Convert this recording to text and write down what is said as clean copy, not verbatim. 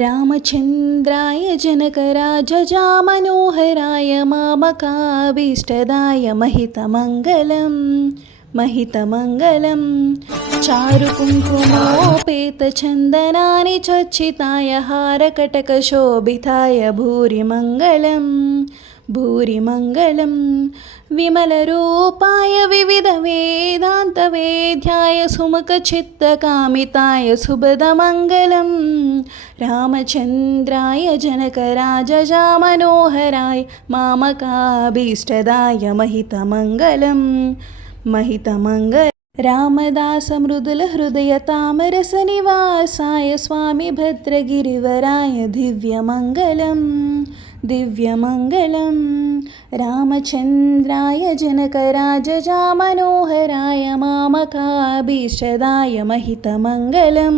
रामचन्द्राय जनकराजजामनोहराय मामकाभीष्टदाय महितमङ्गलं चारुकुङ्कुमोपेतचन्दनानि चर्चिताय हारकटकशोभिताय भूरिमङ्गलं विमलरूपाय विविधवेदान्तवेद्याय सुमुखचित्तकामिताय सुभदमङ्गलं रामचन्द्राय जनकराजजामनोहराय मामकाभीष्टदाय महितमङ्गलं रामदासमृदुलहृदय तामरसनिवासाय स्वामी भद्रगिरिवराय दिव्यमङ्गलं रामचन्द्राय जनकराजजामनोहराय मामकाभीष्टदाय महितमङ्गलं